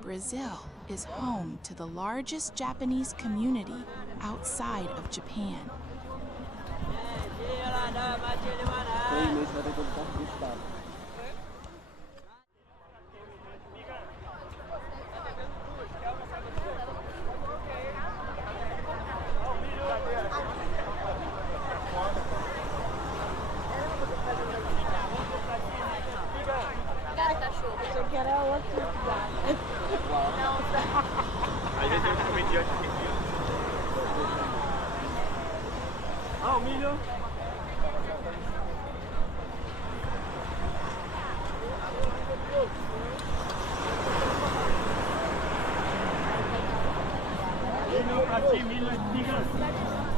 Brazil is home to the largest Japanese community outside of Japan. Às vezes eu comediante aqui. Ah, o milho. Milho aqui, milho, espiga.